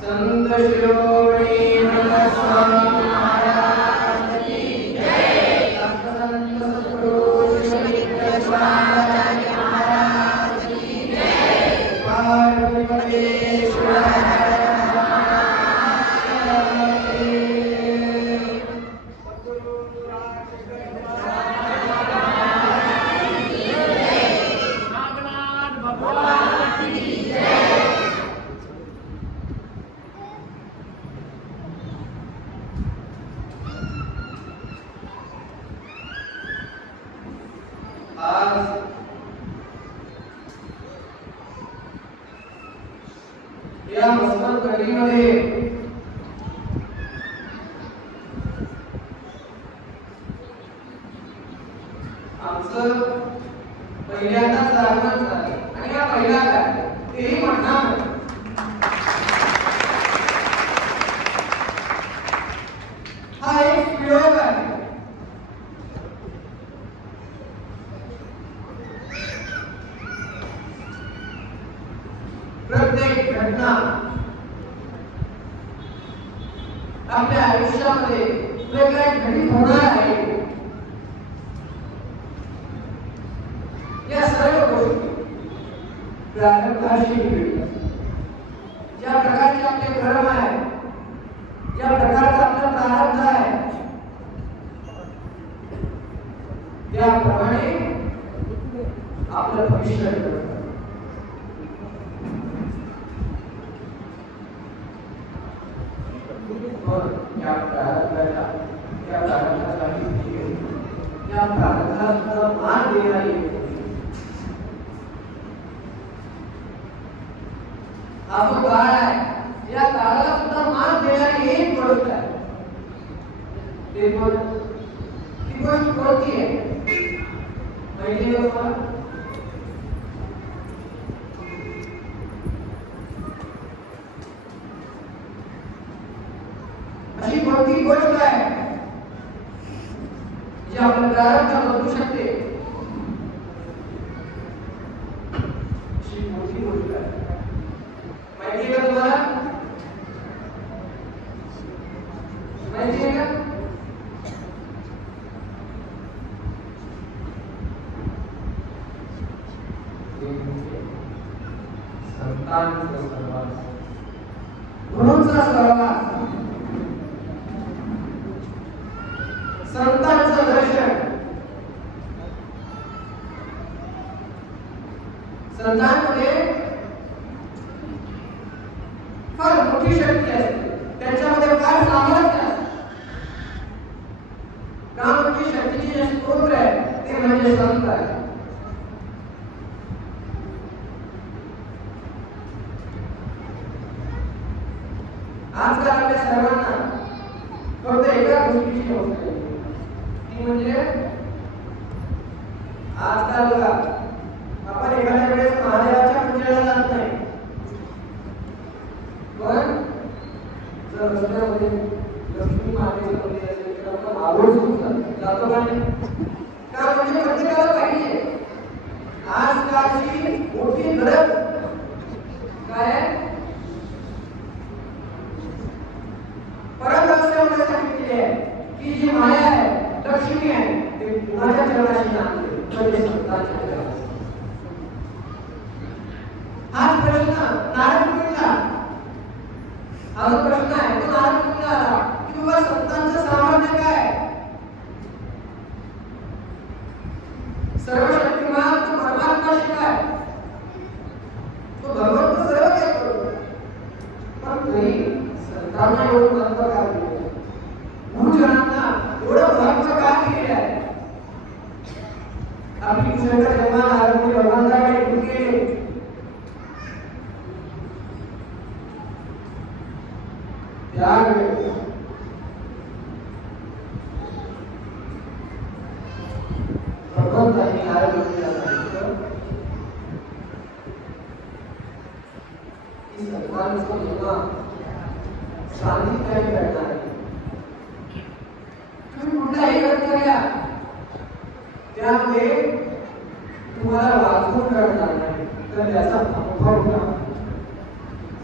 संत शिरोमणी स्वामी महाराज की जय। संत सद्गुरु श्री कृष्णाचार्य महाराज की जय। पार्वती परमेश्वर या मस्तक घडीमध्ये आमचं पहिल्यांदाच आगमन झालं आणि या पहिल्यांदा तेही म्हणणार हा एक प्रयोग आहे। प्रत्येक घटना आपल्या आयुष्यामध्ये वेगळ्या घडीत होणार आहे। या सर्व गोष्टी प्रारंभाशी निगडीत। ज्या प्रकारचे आपले कर्म आहे, ज्या प्रकारचा आपला प्रारब्ध आहे, त्याप्रमाणे आपलं भविष्य घडतं। मान देणारी हा जो काळ आहे, या काळाला सुद्धा मान देणारी एक गोष्ट आहे। ती गोष्ट कोणती आहे माहिती आहे का? अशी कोणती गोष्ट आहे जी आपलं प्रारब्ध बदलू शकते? अशी मोठी गोष्ट आहे। माहिती आहे का तुम्हाला? माहिती आहे का? संतांचा सहवास, गुरूंचा सहवास, संतांचं दर्शन। संतांमध्ये फार मोठी शक्ती असते, त्यांच्यामध्ये फार सामर्थ्य असते। का मोठी शक्तीची जे स्त्रोत आहे ते म्हणजे संत आहे। आजकाल आपल्या सर्वांना फक्त एका गोष्टीची हौस आहे, ती म्हणजे आजकाल बघा आपण एखाद्या वेळेस महादेवाच्या पूजेला जात नाही, पण जर रस्त्यामध्ये लक्ष्मी मातेचं मंदिर असेल तर आपण आवर्जून जातो का नाही? का म्हणजे प्रत्येकाला पाहिजे। आजकालची मोठी गरज काय आहे? परमरहस्यामध्ये सांगितले आहे की जी माया आहे, लक्ष्मी आहे, ते कुणाच्या चरणाशी नांदते? म्हणजे संतांच्या चरणाशी। हाच प्रश्न नारद मुनीला, हा जो प्रश्न आहे तो नारद मुनीला आला की बाबा संतांचं सामर्थ्य काय? सर्वशक्तिमान तो परमात्मा शिवाय तो भगवंत सर्व काही करतो, पण तरी संतांना एवढं महत्व का दिलं, गुरुजनांना एवढं महत्व का दिलेलं आहे. आपली कुशलता जेव्हा आरोग्य भगवंताकडे गेले त्यावेळेस भगवंतांनी आरोग्याला सांगितलं की संतांचं जेव्हा शांतिकाय करणार आहे, तुम्ही कुठलाही ग्रंथ घ्या त्यामध्ये तुम्हाला वाचून कळणार नाही तर त्याचा अनुभव घ्या.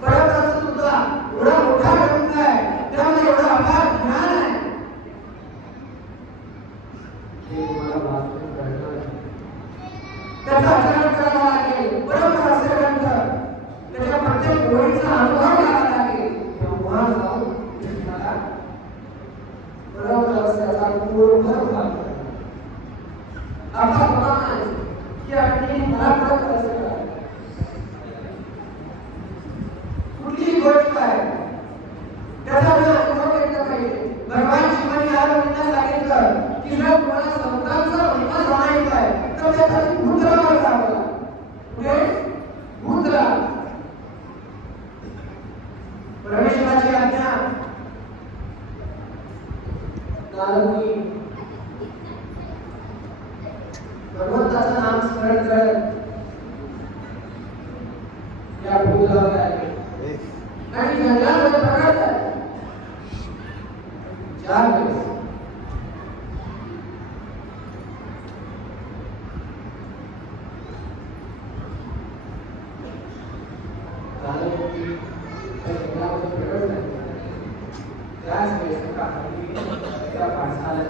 परत असं तुमचा एवढा मोठा ग्रंथ आहे त्यामध्ये एवढा अपार ज्ञान आहे ते तुम्हाला वाचून कळणार नाही, त्याचा आचरण करावा लागेल. बरोबर असे ग्रंथ त्याच्या प्रत्येक ओळीचा अनुभव घ्यावा लागेल तेव्हा जाऊन तुम्हाला बरोबर त्याचा पूर्ण भाग आपला प्रमाण आहे की आपली मला बरोबर असं कुठलीही गोष्ट आहे त्याचा अनुभव घेतला पाहिजे. भगवान शिवानी आरोग्यांना सांगितलं की जर तुम्हाला संतांचा महिमा जाणायचा आहे तर त्यासाठी भूतलावर जावं. पुढे भूतला परमेश्वराची आज्ञा नारदमुनी भगवंताचं नाम स्मरण करत या भूतलावर आले आणि जंगलामध्ये प्रकटतात. ज्यावेळेस जंगलामध्ये प्रकटतात त्याच वेळेस त्या पाठशाला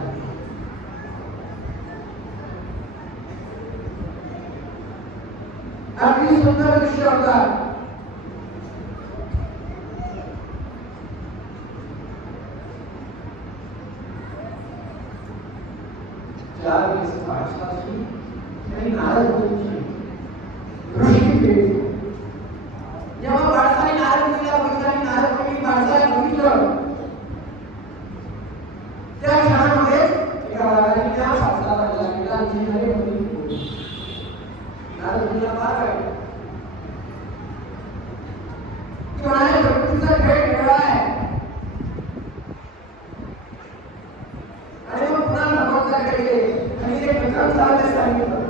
अगदी सुंदर दृश्य होता. ज्यावेळेस पाठशाची आणि नारदमुनीची दृष्टी भेटली, जेव्हा पाठशाने नारदमुनीला बघितलं आणि नारदमुनी पाठशाला बघितलं त्या क्षणामध्ये एका वाघाने त्या पाठशाला लागला जी हरे मुनी नारदमुनीला फार वाटलं की म्हणाले प्रकृतीचा खेळ वेगळा आहे. आणि मग पुन्हा भगवंताकडे गेले आणि ते प्रकट झाले सांगितलं.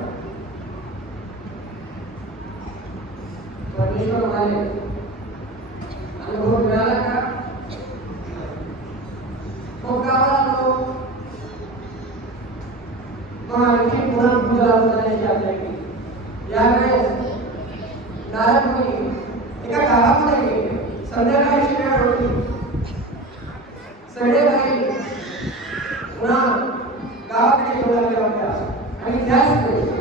परमेश्वर म्हणाले अनुभव मिळाला का? मग गावाला आलो मग आणखी पुन्हा पूजा करण्याची आज्ञा केली. यावेळेस नारदमुनी एका गावामध्ये गेले. संध्याकाळची वेळ होती. संध्याकाळी पुन्हा गावाकडे येऊ लागल्या होत्या आणि त्याच वेळेस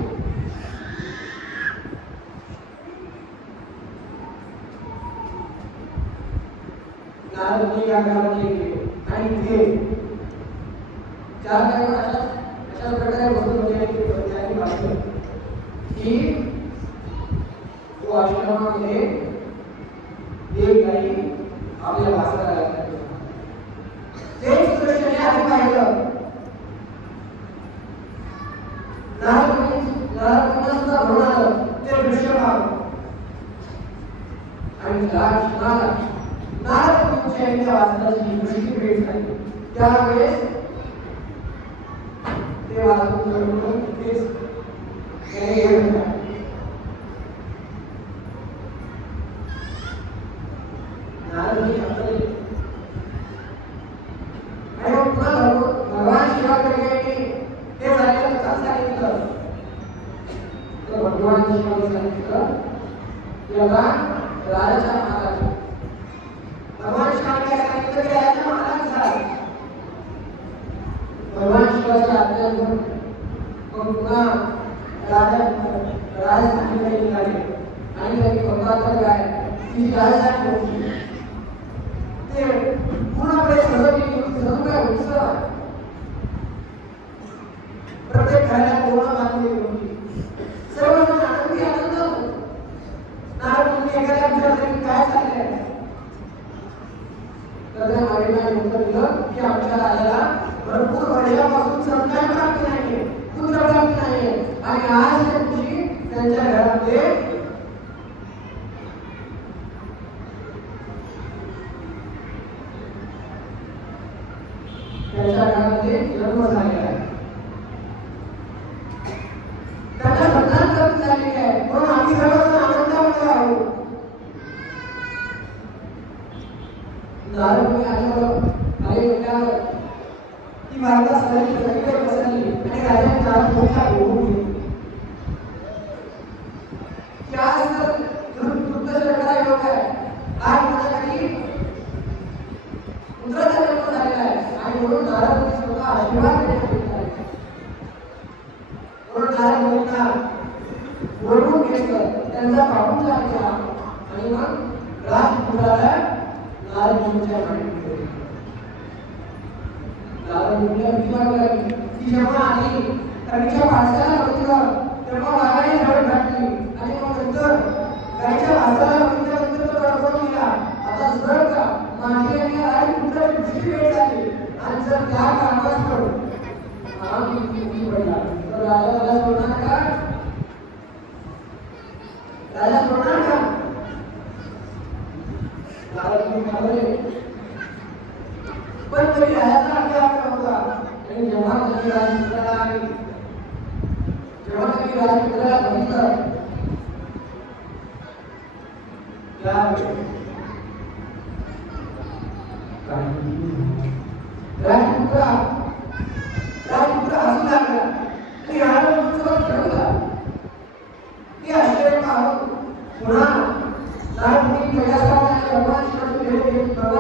नारदमुनी या गावामध्ये गेले आणि तिथे चार गायी अशा प्रकारे बसून होते त्यांनी पाहिलं की तो आश्रमामध्ये एक गाई आपल्या वासाला लागतात. तेच दृश्याने आधी पाहिलं. नारदमुनींना म्हणून आलं ते दृश्य पाहून आणि नारदमुनींच्या त्या वासनाची दृष्टी भेट झाली. त्यावेळेस ते वाचून जळून तिथेच नारदमुनी हसले आणि मग पुन्हा भगवान शिवाकडे गेले. ते झालेलं का सांगितलं तर भगवान शिवाने सांगितलं की आता राजाच्या महाराज भगवान शिवाने काय सांगितलं की राजाच्या महाराज झाला. भगवान शिवाच्या आज्ञा घेऊन मग पुन्हा राजधानीकडे निघाले आणि त्यांनी भगवान गाय ती राजधानी होती ते पूर्णपणे सजवली होती. सर्व काय उत्सव प्रत्येक घराला पूर्ण बांधलेली होती. सर्वजण आनंदी आनंद होते. नारदमुनी एखाद्या विचारले की काय चाललंय महाराजांनी उत्तर दिलं की आमच्या राजाला भरपूर वर्षापासून संतान प्राप्ती नाहीये, पुत्र प्राप्ती नाहीये आणि आज त्या दिवशी त्यांच्या घरामध्ये जन्म झालेला आहे. त्यांना संतान प्राप्ती झालेली आहे म्हणून आम्ही सर्वजण आनंदामध्ये आहोत. नारद आल्यावर म्हटल्यावर ती वार्ता सगळीकडे पसरली आणि राजाने नारद मुनीला बोलवून घेतले की आज तर वृत्तशेखरा योग आहे, आज माझ्याकडे पुत्राचा जन्म झालेला आहे आणि म्हणून नारद मुनी स्वतः आशीर्वाद देण्यासाठी आले. म्हणून नारद मुनींना बोलवून घेतलं, त्यांचा पाहुणचार केला आणि मग राजपुत्राला नारद मुनींच्या मांडीवर ठेवले. नारद मुनीला विचारू लागली की जेव्हा आली त्यांच्या वारसाला बघितलं तेव्हा वाघाने झड घातली आणि मग नंतर गायच्या वारसाला बघितल्यानंतर तो रडून गेला. आता जर का माझी आणि राजपुत्राची दुसरी वेळ झाली आणि जर त्या कारणास्तव आम्ही पडला तर राजा सोडणार का? राजा सोडणार का? नारद मुनी म्हणाले पण तरी राजाचा आज्ञा होता आणि जेव्हा त्यांनी राजपुत्राला आणि जेव्हा त्यांनी राजपुत्राला बघितलं राजपुत्र हसू लागला आणि नारद मुनीसोबत खेळला. ते आश्चर्य पाहून पुन्हा नारद मुनी कैलासाला भगवान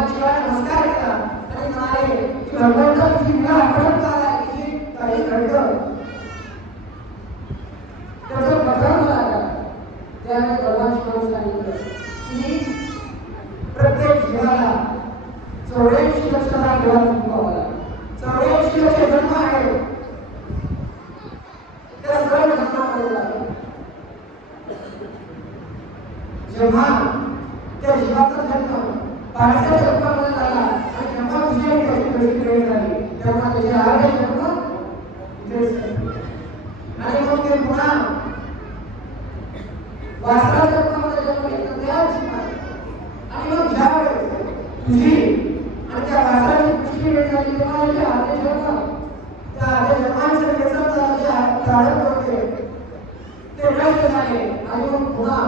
शिवाय नमस्कार केला आणि म्हणाले की भगवंता तुझी विना आठवण काय काही घडलं त्याचं प्रकरण मला का? त्याने भगवान शिवाय सांगितलं की प्रत्येक जीवाला 84 लक्षाचा देवा चुकवावा लागला. 84 लक्ष जन्म आहे त्या सर्व जन्मामध्ये लागला. जेव्हा त्या जीवाचा जन्म पाण्याच्या जन्मामध्ये झाला आणि जेव्हा तुझी कशी वेळ झाली तेव्हा त्याचे आरोग्य जन्म आणि मग ते पुन्हा वासराच्या जन्मामध्ये जन्म घेतला त्याच आणि मग ज्या वेळेस तुझी आणि त्या वासराची पुष्टी वेळ झाली तेव्हा जे आधी जन्म त्या आधी जन्मांचे व्यसन जे धारण होते ते नष्ट झाले आणि मग पुन्हा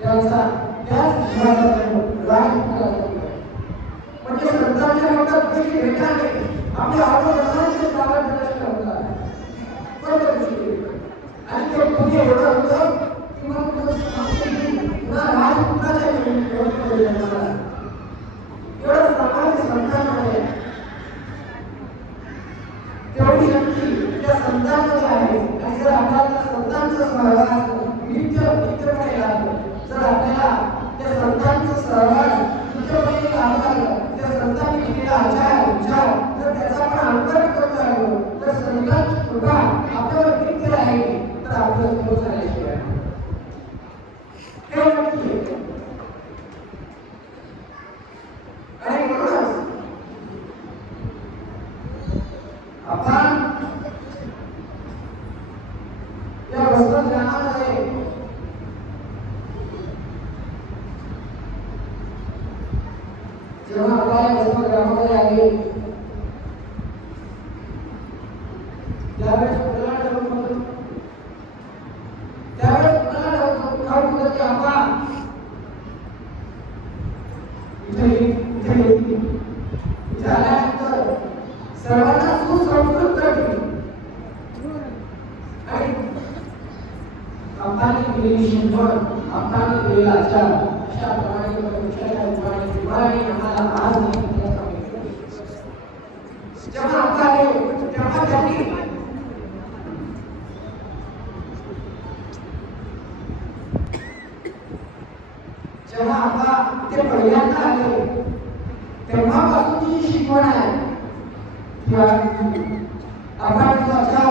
त्यांचा त्याच जीवाचा जन्म राजपुत्राचा जन्म म्हणजे संतांच्या मोठ्या गोष्टी भेटल्याने आपल्या आत्मजन्माचे प्रारंभ नष्ट होतात. कोणत्या गोष्टी आणि ते पुढे एवढं होतं की मग पुन्हा राजपुत्राच्या जन्माला एवढं सामान्य संतांमध्ये तेवढी शक्ती त्या संतांमध्ये आहे. आणि जर आपल्याला संतांचा सहवास नित्यपणे लागतो, जर आपल्याला त्या संतांचा सहवास नित्यपणे लागला, त्या संतांनी केलेला आचार विचार जर त्याचा आपण अनुकरण करत आलो तर संतांची कृपा आपल्यावर नित्य राहील. तर आपलं सुरू झाल्याशिवाय हे नक्की. आणि म्हणूनच आपण या वस्तू ज्ञानामध्ये जेव्हा आपल्या वस्तू ग्रामामध्ये आले त्यावेळेस कुणाला ठाऊक होतं, त्यावेळेस कुणाला ठाऊक होतं की आपण इथे आल्यानंतर सर्वांना सुसंस्कृत करते आणि आपल्याला केलेली शिकवण, आपल्याला केलेला आचार अशा प्रमाणे आम्हाला आज जेव्हा आपल्याला तेव्हा त्यांनी जेव्हा आपण ते पहिल्यांदा आले तेव्हापासून जी शिकवण आहे आपण जो आचार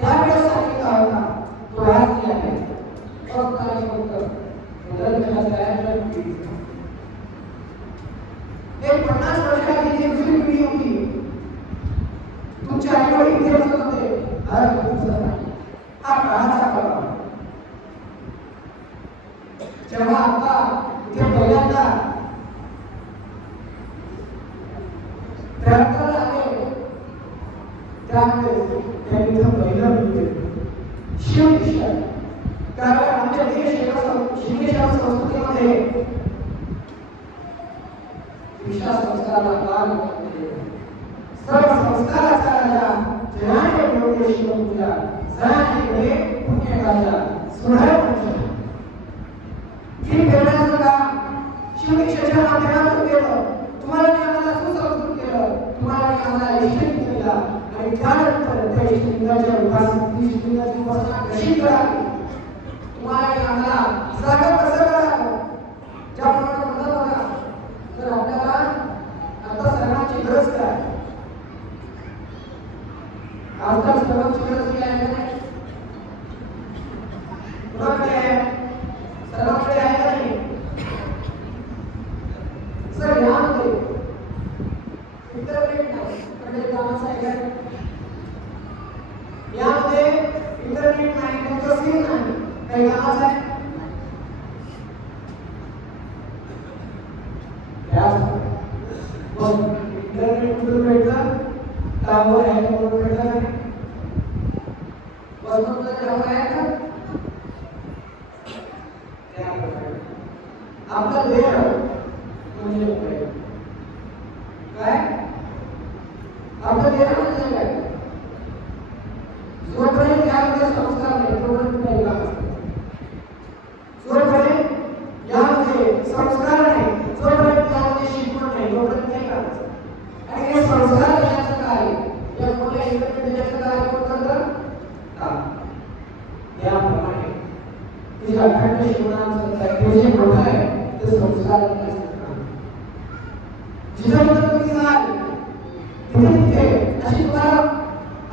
त्यावेळेस सांगितला होता तो आज नाही आहे. फक्त आणि फक्त बदल करायचा आहे. एक 50 वर्षाची जी दुसरी पिढी होती, तुमचे आई वडील इथे बसत होते, आज तुमचं नाही. हा काळाचा प्रभाव. जेव्हा आता इथे पहिल्यांदा ट्रॅक्टर आले, त्यामुळे त्यांनी पहिलं शिवदिशा. कारण आमच्या शिवदेशाच्या संस्कृतीमध्ये दिशा संस्काराला मान होते. सर्व संस्काराचा राजा जयाने मिळवते शिवपूजा, जयाने मिळे पुण्य राजा सुधार पंच. ही प्रेरणाचं काम शिवदीक्षेच्या माध्यमातून केलं. तुम्हाला मी आम्हाला सुसंस्कृत केलं, तुम्हाला मी आम्हाला इष्टलिंग केला आणि त्यानंतर त्या इष्टलिंगाच्या इष्टलिंगाची उपासना कशी करावी, तुम्हाला मी आम्हाला जागा कसं करावं, ज्याप्रमाणे म्हणतात बघा. तर आपल्याला आता सर्वांची गरज काय? आजकाल सर्वांची गरज काय आहे? कुणाकडे आहे? सर्वांकडे आहे का नाही? सर यामध्ये इंटरनेट नाही, पण कामाचं आहे का? यामध्ये इंटरनेट नाही, तुमचं स्किल नाही, काही कामाचं आहे? इंटरनेट कुठून भेटतं? कामावर आहे का? कुठून भेटतं? वस्तूंचं कामावर आहे का? आपला वेळ म्हणजे काय? आपलं वेळ म्हणजे काय? जोपर्यंत यामध्ये संस्कार नाही तोपर्यंत काही काम असतं. जोपर्यंत यामध्ये संस्कार नाही, जोपर्यंत यामध्ये शिकवण नाही, तोपर्यंत काही काम असतं. आणि हे संस्कार देण्याचं कार्य, या मुलाला इंटरनेट देण्याचं कार्य कोण करतं? याप्रमाणे तुझ्या अखंड शिवणाचं जे मोठं आहे ते संस्कार देण्याचं काम. जिथं तुम्ही जाल तिथे तिथे अशी तुम्हाला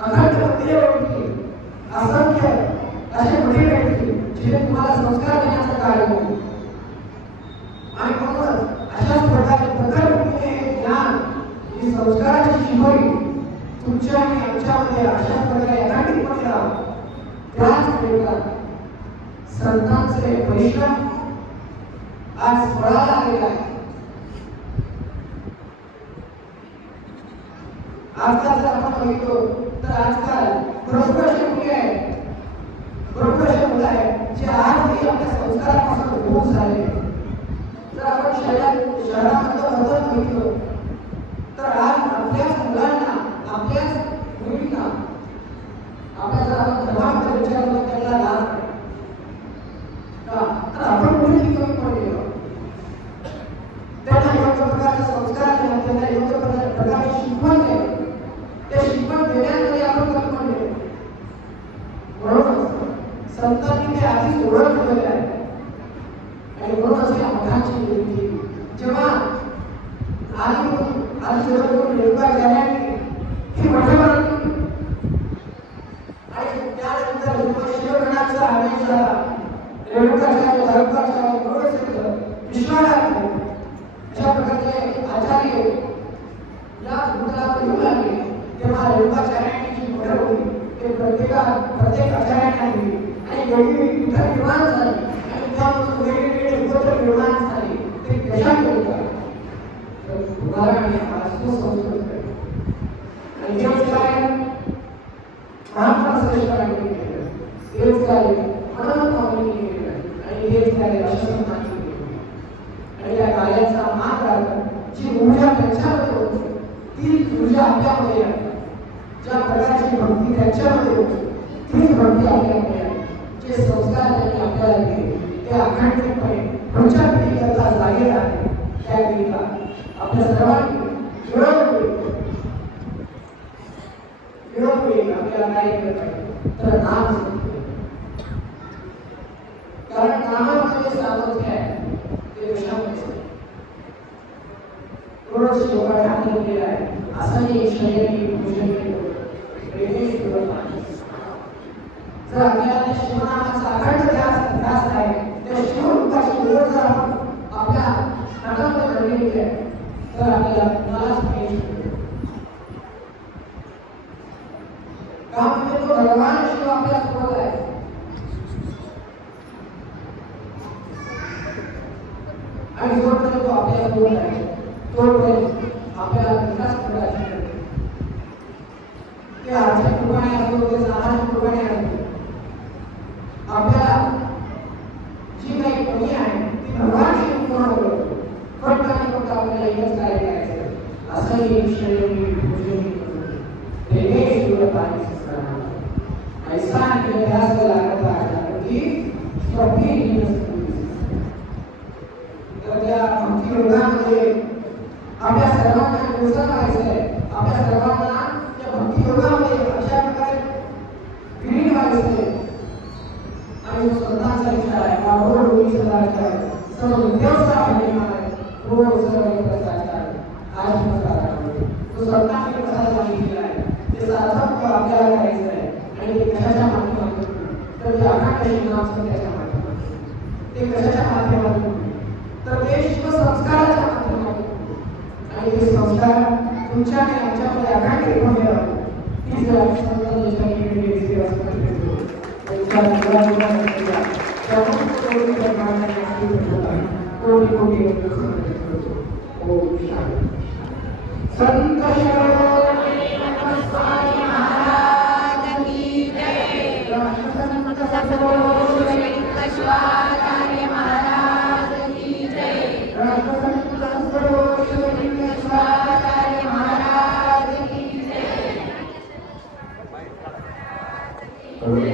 अखंड मंदिरे भेटतील, असंख्य असे मंदिर भेटतील जिथे तुम्हाला संस्कार देण्याचं कार्य होईल. आणि म्हणूनच अशाच प्रकारे प्रखरपणे हे ज्ञान, ही संस्काराची शिकवणी तुमच्या आणि आमच्यामध्ये अशाच प्रकारे अखंडितपणे राहावं. त्याच वेळेला संतांचे परिश्रम आज फळाला आलेला आहे. आजकाल जर आपण बघितलो तर आजकाल भरपूर अशी मुली आहेत, भरपूर अशी मुलं आहेत जे आजही आपल्या संस्कारापासून दूर झाले. जर आपण शहरामध्ये बदल बघितलो तर आज आपल्याच मुलांना, आपल्याच मुलींना, आपल्या जर आपण धर्मामध्ये विचारलं त्यांना लाज तर आपण कुठेही कमी पडलेलो. त्यांना योग्य प्रकारचे संस्कार दिले, त्यांना योग्य प्रकारची शिकवण दिली, त्या शिकवण देण्यामध्ये आपण कमी पडलेलो. म्हणूनच संतांनी ते आधीच ओळखलेले आहे. आणि म्हणूनच या मठांची निर्मिती जेव्हा आधी जगद्गुरू रेणुकाचार्यांनी ही मठे बनवली आणि त्यानंतर शिवगणाचा आदेश झाला. रेणुकाचार्य, धर्माचार्य, गौडसिद्ध, विश्वनाथ अशा प्रकारचे आचार्य या भूतलावर येऊ लागले. तेव्हा रेणुकाचार्यांनी जी मठं होती ते प्रत्येक आचार्यांना दिली आणि वेगवेगळी पीठं निर्माण झाली आणि त्यामधून वेगवेगळे उपद्रव निर्माण झाले. ते कशामुळे उदाहरण सुसंस्कृत आणि तेच कार्य महात्माश्रेष्ठांनी केलं, तेच कार्य मनोभावांनी केलं आणि हेच कार्य अशोकांनी केलं. आणि या कार्याचा मान राखत जी ऊर्जा त्यांच्यामध्ये होती ती ऊर्जा आपल्यामध्ये आहे. ज्या प्रकारची भक्ती त्यांच्यामध्ये होती तीच भक्ती आपल्यामध्ये आहे. जे संस्कार त्यांनी आपल्याला दिले ते अखंडितपणे पुढच्या पिढीकरता जागे राहते. त्या पिढीला आपल्या सर्वांनी मिळवून आपल्याला काय केलं पाहिजे तर नाम. कारण नामामध्ये सामर्थ्य आहे ते कशामध्ये रोज लोकांना ठाकून गेला आहे. असंही शरीरी भूषणी प्रेमेश जर आपल्याला शिवनामाचा अखंड ध्यास आहे त्या शिवरूपाची ओळख जर आपण आपल्या नाटामध्ये घडलेली आहे तर आपल्याला कुणालाच यश मिळेल. का म्हणजे तो भगवान शिव आपल्या सोबत आहे. आणि जोपर्यंत तो आपल्या सोबत आहे तोपर्यंत आपल्याला विकास करायचा आहे. ते आर्थिक कृपाने असो, ते सामाजिक कृपाने असो, आपल्याला जी काही कमी आहे ती भगवान शिव पूर्ण करतो. फक्त आणि फक्त आपल्याला एकच कार्य करायचं आहे. असंही विषयी भोजनी करून देवेश्वर पाणी संस्कार ऐसा निराश लागत आहे की स्वप्नी तर त्या भक्ती योगामध्ये आपल्या सर्वांना गुंतवून व्हायचं आहे. आपल्या सर्वांना त्या भक्ती योगामध्ये अशा प्रकारे विलीन व्हायचं आहे. आणि जो संतांचा विचार आहे, बाबा रोगी सदाचार आहे, सर्व विद्याचा महिमा आहे, रोग सर्व प्रकारचा आहे. आज प्रकारामध्ये तो संतांनी प्रसाद मागितलेला आहे, ते सार्थक आपल्याला करायचं आहे. आणि ते कशाच्या माध्यमातून, तर ते अखंड शिवनाम सत्याच्या माध्यमातून, ते कशाच्या माध्यमातून, तर ते शिवसंस्काराच्या माध्यमातून. आणि ते संस्कार तुमच्या आणि आमच्यामध्ये अखंड घेऊन यावं ही जर आम्ही संत देशाची एक्सपिरियन्स करतो. कोटी कोटी